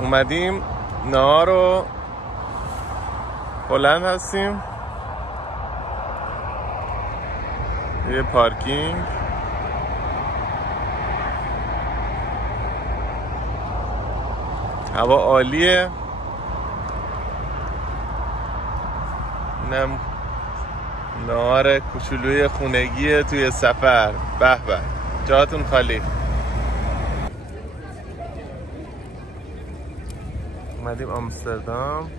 اومدیم نهار رو هلند هستیم، یه پارکینگ. هوا عالیه. اینم نهار کوچولوی خونگیه توی سفر. به به، جاتون خالی. اومدیم آمستردام،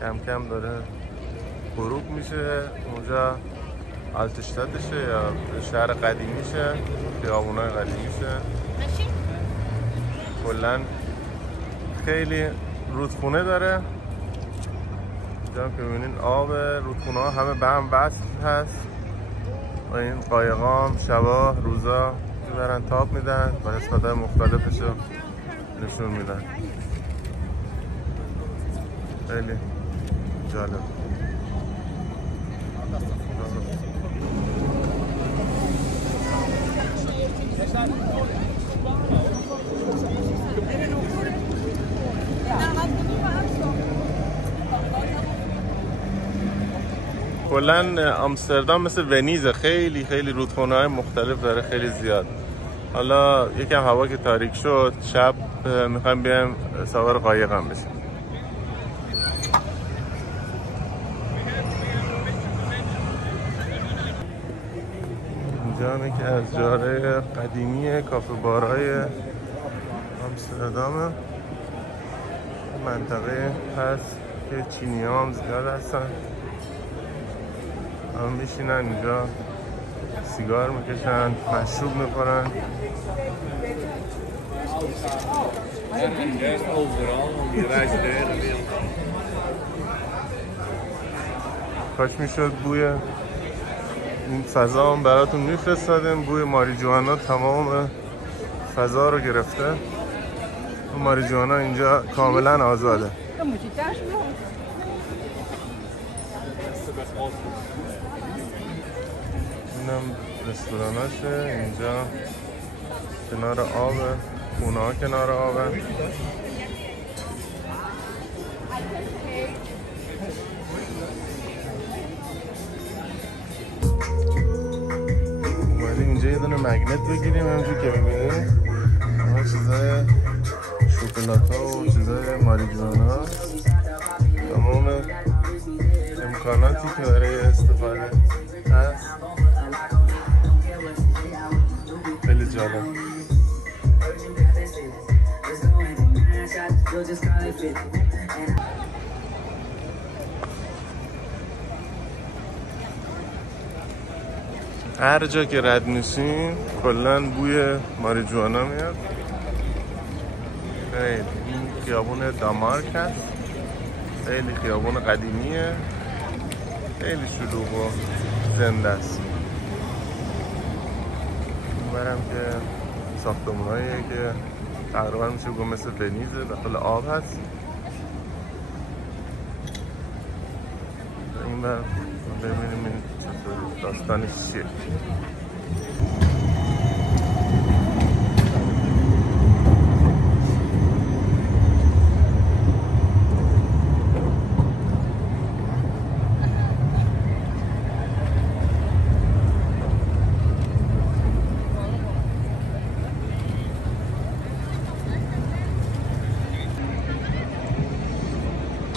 کم کم داره غروب میشه. اونجا آلتشتادشه یا شهر قدیمیشه، خیابونای قدیمیشه. کلن خیلی رودخونه داره. اینجا که ببینین آب رودخونه ها همه به هم وصل هست و این قایقا هم شبا روزا میبرن تاب میدن و قسمت‌های مختلفش رو نشون میدن. خیلی جالب. کلا آمستردام مثل ونیزه، خیلی خیلی رودخونه‌های مختلف داره، خیلی زیاد. حالا یکم هوا که تاریک شد، شب میخوایم بیایم سوار قایق هم بشیم. اینجا یکی از جاهای قدیمی کافه بارهای آمستردامه. منطقه هست که چینی ها هم زیاد هستن، هم میشینن اینجا سیگار میکشن، مشروب میخورن. کاش میشد بوی این فضا هم براتون میفرستادیم. بوی ماریجوانا تمام فضا رو گرفته. ماریجوانا اینجا کاملا آزاده. اینم رستوراناشه. اینجا کنار آب، خونه ها کنار آب. اومدیم اینجا یه دونه مگنت بگیریم. همونجور که میبینید همه چیزای شکلاتا و چیزای ماریجوانا، تمام امکاناتی که برای استفاده هست. خیلی جالب. هر جا که رد میشیم کلا بوی ماریجوانا میاد. خیلی این خیابون دامارک هست، خیلی خیابون قدیمیه، خیلی شلوغ و زنده است. برم که ساختموناییه که تقریبا میشه بگم مثل ونیزه، داخل آب هست. این بر ببینیم این چطور داستانش چیه.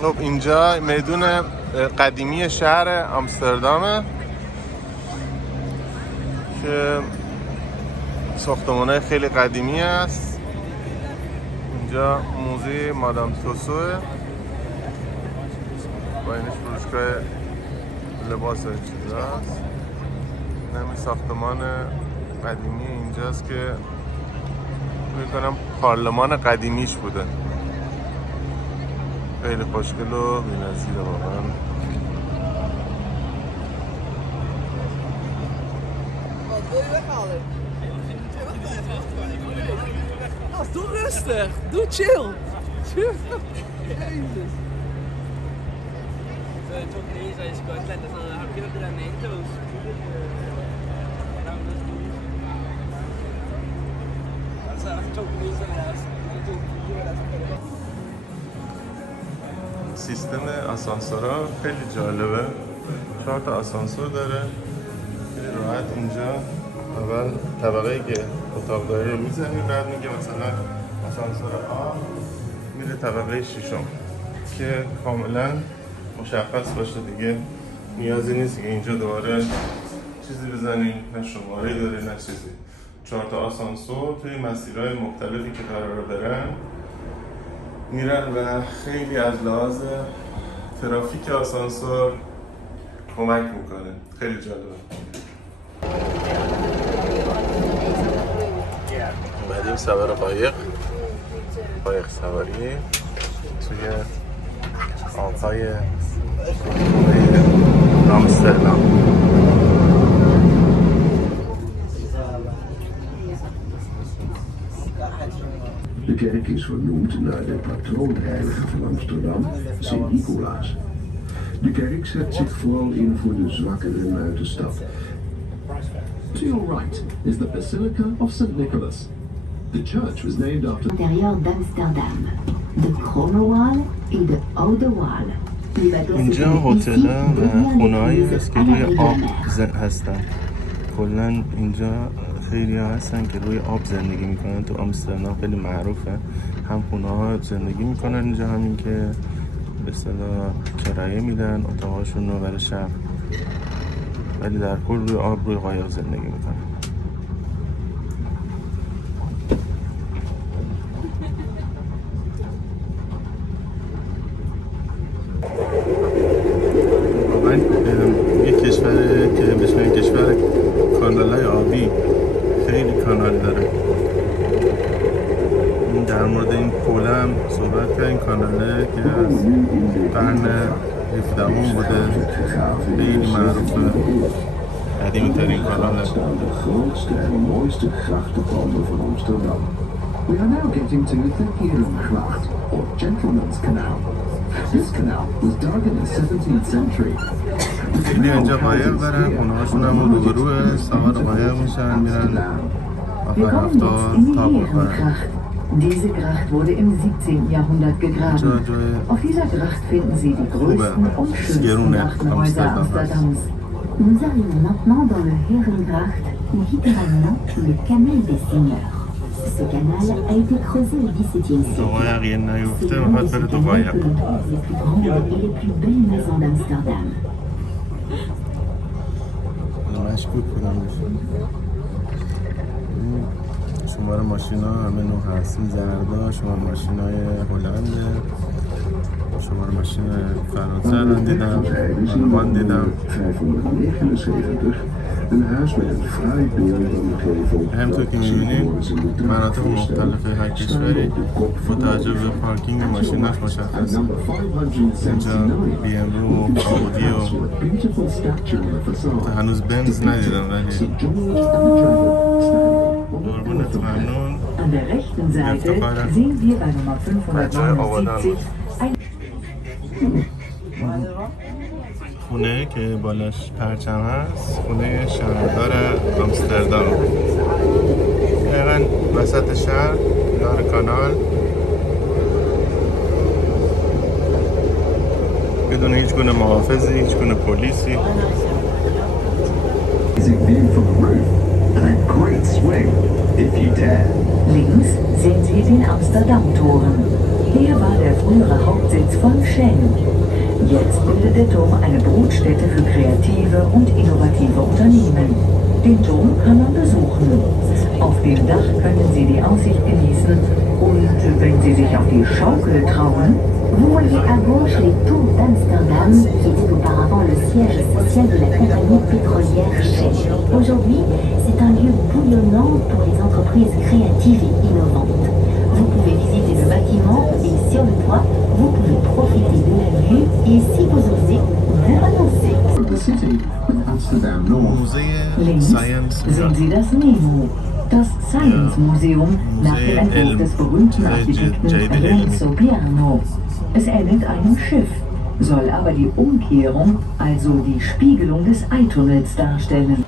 خب اینجا میدون قدیمی شهر آمستردامه که ساختمان‌های خیلی قدیمی است. اینجا موزه مادام توسوه با اینش فروشگاه لباس و چیزاست. همین ساختمان قدیمی اینجاست که می‌کنم پارلمان قدیمیش بوده. خیلی خوشگل و بی‌نظیره واقعا. Doe rustig, doe chill. Jezus. Toch deze is Scotland, dus dan heb je ook de Mentos. Dat is toch deze les. سیستم آسانسورها خیلی جالبه. 4 تا آسانسور داره. خیلی راحت اینجا اول طبقه‌ای که اتاق داره رو میزنی، بعد میگه مثلا آسانسور آ میره طبقه 6م که کاملا مشخص باشه دیگه. نیازی نیست که اینجا دوباره چیزی بزنی، نه شماره داره نه چیزی. 4 تا آسانسور توی مسیرهای مختلفی که قراره برن میرن و خیلی از لحاظ ترافیک آسانسور کمک میکنه. خیلی جالبه. بعدیم سوار قایق سواری توی آبهای آمستردام. De kerk is vernoemd naar de patroonheilige van Amsterdam, Sint Nicolaas. De kerk zet zich vooral in voor de zwakkeren uit de stad. To your right is the Basilica of St. Nicholas. The church was named after intérieur d'Amsterdam, de Kroonwal et de Oudewal. اینجا هتل و خونه‌هایی هست که روی آب هستن. کلا اینجا خیلی هستن که روی آب زندگی میکنن. تو آمستردام خیلی معروفه. هم خونه‌ها زندگی میکنن اینجا، همین که به اصطلاح کرایه میدن اتاقاشون رو برای شب، ولی در کل روی آب روی قایق زندگی میکنن. یک کشوره که بهش میگن کشور کانال‌های آبی، خیلی کانال داره. این در مورد این پل هم صحبت کردیم. کاناله که از قرن 17 بوده، خیلی معروفه، قدیمی ترین کاناله. de grootste en mooiste grachtenpanden van Amsterdam. We are now getting to the Herengracht, or Gentleman's Canal. This canal was dug in the 17th century. خیلی اینجا قایق دارن، خونه‌هاشون هم روبروه. سوار قایق میشن میرن آخر هفته‌ها تاب می‌خورن. Diese Gracht wurde im 17. Jahrhundert gegraben. Auf dieser Gracht finden Sie die größten und schönsten Grachtenhäuser Amsterdams. Nous arrivons maintenant dans le Herengracht, ou littéralement le canal des seigneurs. Ce canal a été creusé au XVIIe siècle. تو قایق یه نیفته C'est l'un میخواد de بره ces تو canaux قایق. que l'on trouve les plus grandes et les plus belles maisons d'Amsterdam. مشکوک بودم بشه. شماره ماشینا همه نوع هست. این زردا شماره ماشینای هلنده، شماره ماشین فرانسه الان دیدم، آلمان دیدم. 579, een huis met een fraai doorbanggevel. همونطور که می‌بینید مناطق مختلف هر کشوری با توجه به پارکینگ ماشیناش مشخصه. اینجا بی ام و آودی و هنوز بنز ندیدم، ولی قربونت ممنون. An der rechten Seite sehen wir bei Nummer 579 ein خونه که بالاش پرچم هست، خونه شهردار آمستردام. دقیقا وسط شهر، کنار کانال، بدون هیچ گونه محافظی، هیچ گونه پلیسی. View from the roof and a great swing if you dare. links sehen Sie den Amsterdam-Toren. Hier war der frühere Hauptsitz von Shell. Jetzt bildet der Turm eine Brutstätte für kreative und innovative Unternehmen. Den Turm kann man besuchen. Auf dem Dach können Sie die Aussicht genießen und wenn Sie sich auf die Schaukel trauen, Vous voyez à gauche les tours d'Amsterdam, qui étaient auparavant le siège social de la compagnie pétrolière Shell. Aujourd'hui, c'est un lieu bouillonnant pour les entreprises créatives et innovantes. Vous pouvez visiter le bâtiment et sur le toit, vous pouvez profiter de la vue et si vous osez, vous balancer. The city with Amsterdam North. موزه links ساینس sehen Sie das Nemo, das Science Museum nach dem Entwurf des berühmten Architekten Renzo Piano. Es ähnelt einem Schiff, soll aber die Umkehrung, also die Spiegelung des Eitunnels darstellen.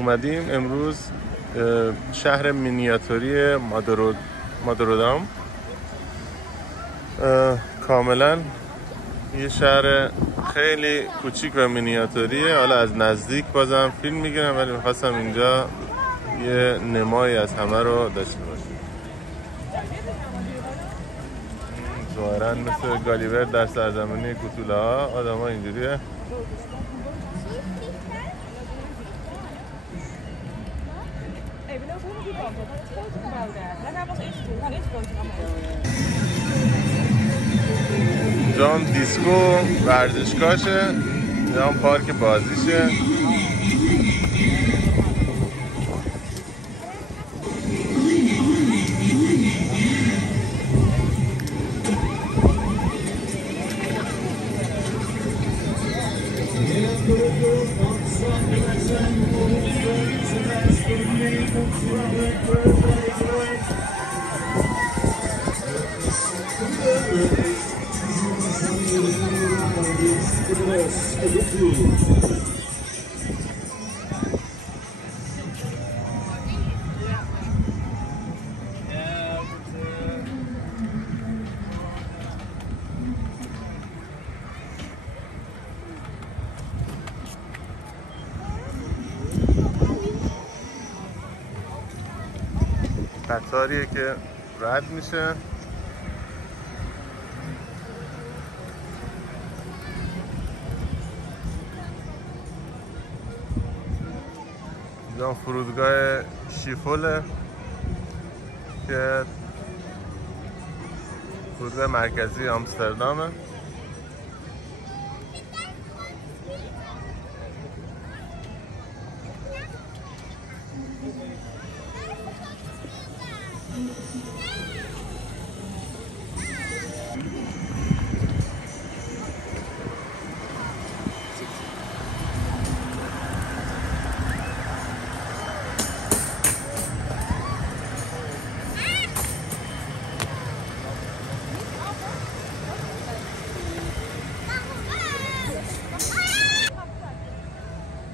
اومدیم امروز شهر مینیاتوری مادرودام. کاملا یه شهر خیلی کوچیک و مینیاتوریه. حالا از نزدیک بازم فیلم میگیرم ولی میخواستم اینجا یه نمایی از همه رو داشته باشیم. ظاهرا مثل گالیور در سرزمینی کوتوله ها آدم ها اینجوریه. اینجا هم دیسکو ورزشگاهشه، اینجا هم پارک بازیشه. قطاریه که رد میشه. اینجا فرودگاه شیفوله که فرودگاه مرکزی آمستردامه.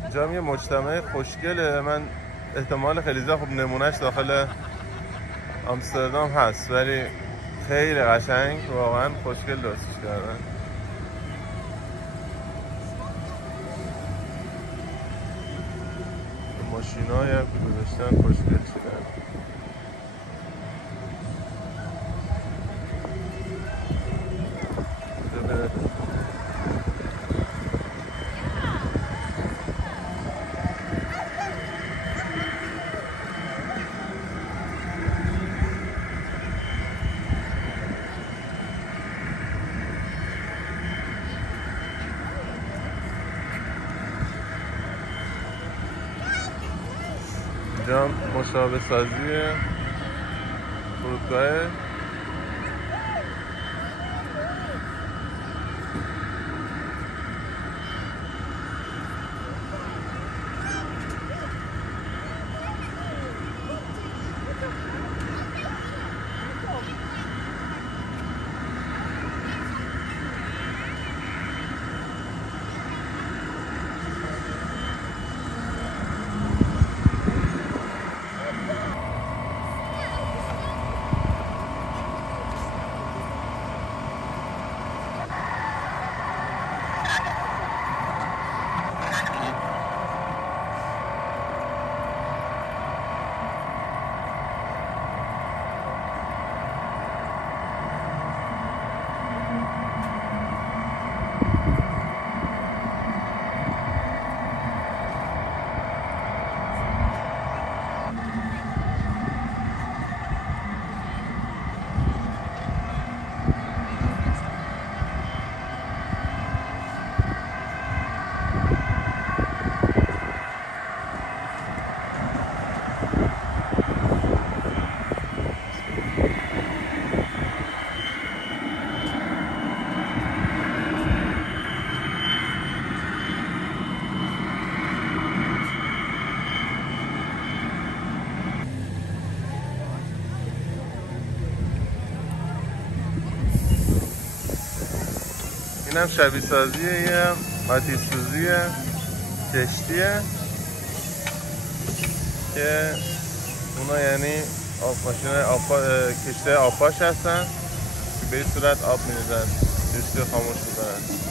اینجا یه مجتمع خوشگله. من احتمال خیلی زیاد خب نمونهش داخل آمستردام هست ولی خیلی قشنگ، واقعا خوشگل درستش کردن. ماشینایی هم که گذاشتن خوشگل شدن. اینجا مشابه سازی فرودگاه. اینم شبیه سازیه، یه آتش سوزی کشتیه. که اونا یعنی کشته آبپاش هستن که به این صورت آب می‌ریزن، کشتی خاموش می‌کنن.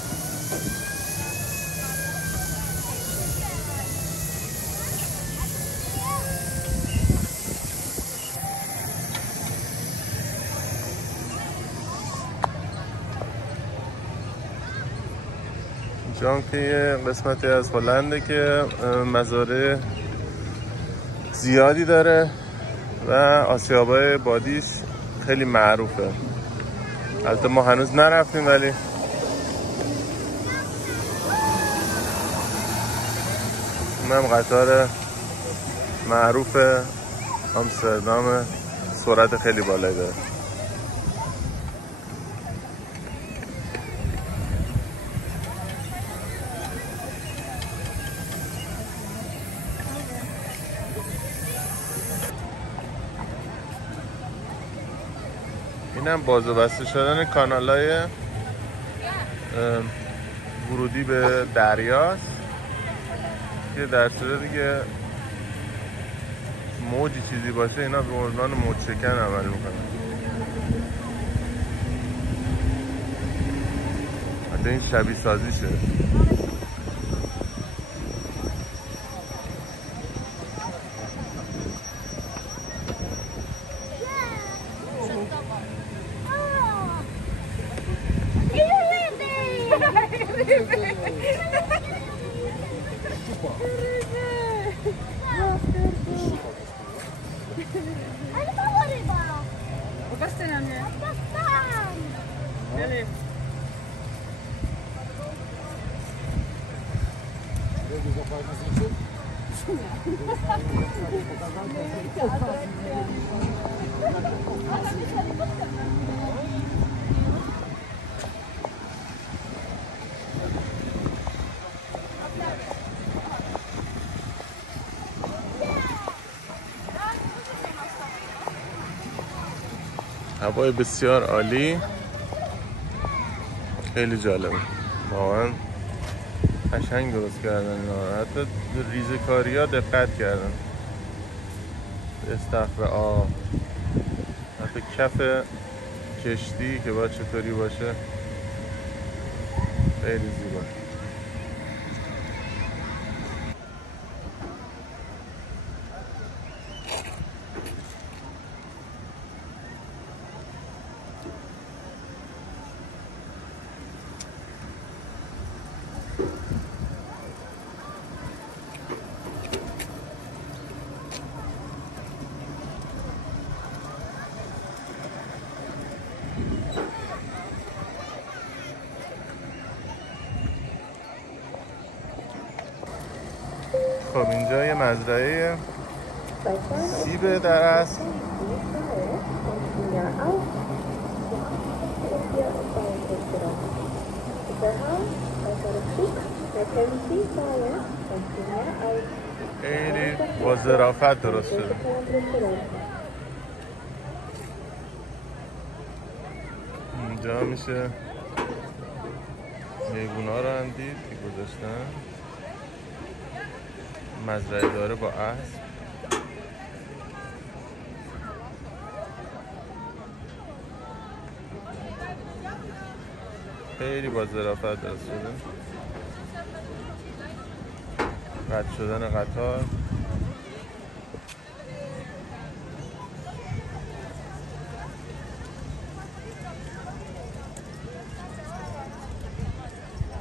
اینجا که یه قسمتی از هلنده که مزارع زیادی داره و آسیابای بادیش خیلی معروفه. البته ما هنوز نرفتیم ولی اونم قطار معروف آمستردام سرعت خیلی بالایی داره. اینم باز و بسته شدن کانال‌های ورودی به دریاست که در صورتی که موجی چیزی باشه اینا به عنوان موج شکن عمل میکنن. حتی این شبیه سازیشه. هوای بسیار عالی، خیلی جالبه واقعا، قشنگ درست کردن اینا. حتی ریزکاری ها دقت کردن، استخر آب، حتی کف کشتی که باید چطوری باشه، خیلی زیبا. خب اینجا یه مزرعه سیب در است. خیلی با ظرافت درست شده. اینجا میشه میگونا رو هم دید که گذاشتن. مزرعه داره با اسب. خیلی با ظرافت درست شده. رد شدن قطار.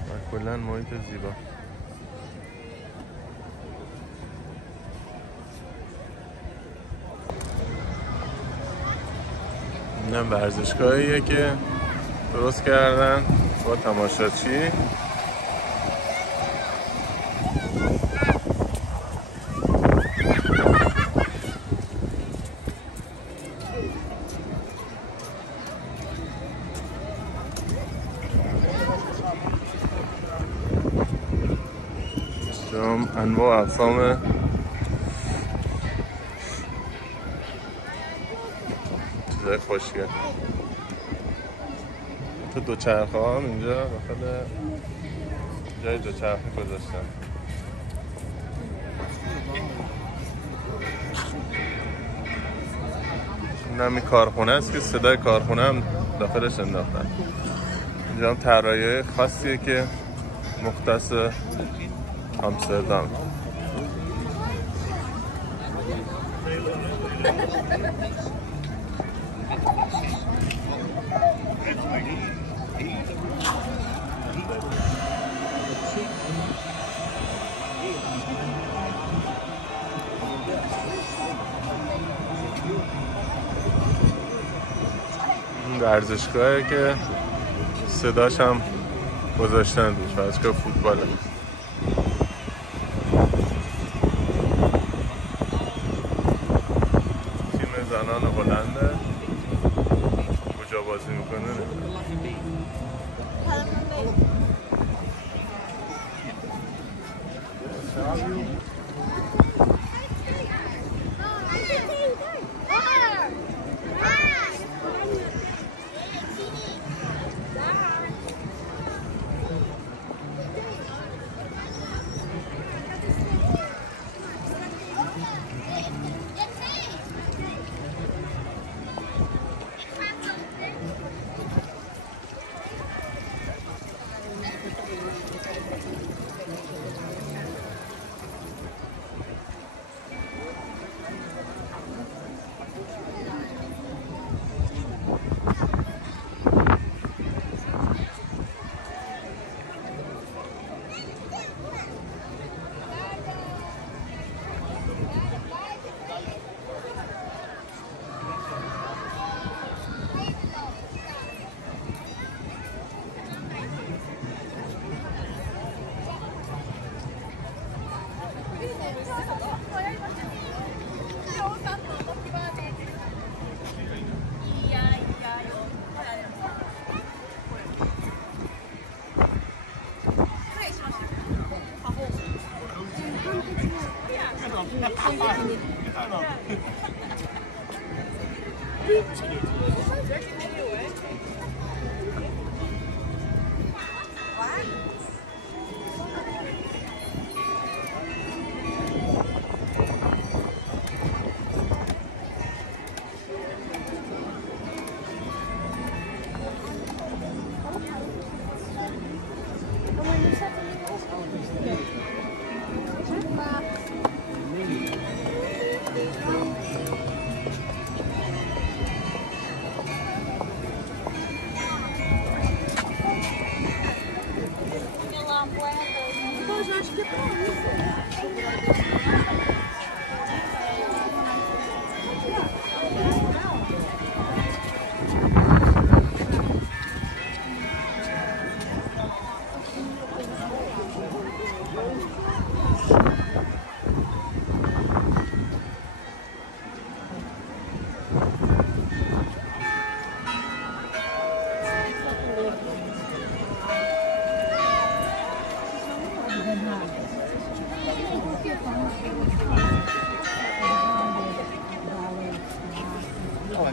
و کلن محیط زیبا. اینم ورزشگاهیه که درست کردن با تماشاچی. جام انواع اقسام چیزای خوشگل. تو دوچرخه هم اینجا داخل جای دوچرخه گذاشتن. نمی کارخونه است که صدای کارخونه هم داخلش انداختن. اینجا هم طراحی خاصیه که مختص آمستردام. ورزشگاهی که صداش هم گذاشتن روش، ورزشگاه فوتباله. تیم زنان هلنده کجا بازی میکنه؟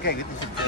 Kijk, dit is het...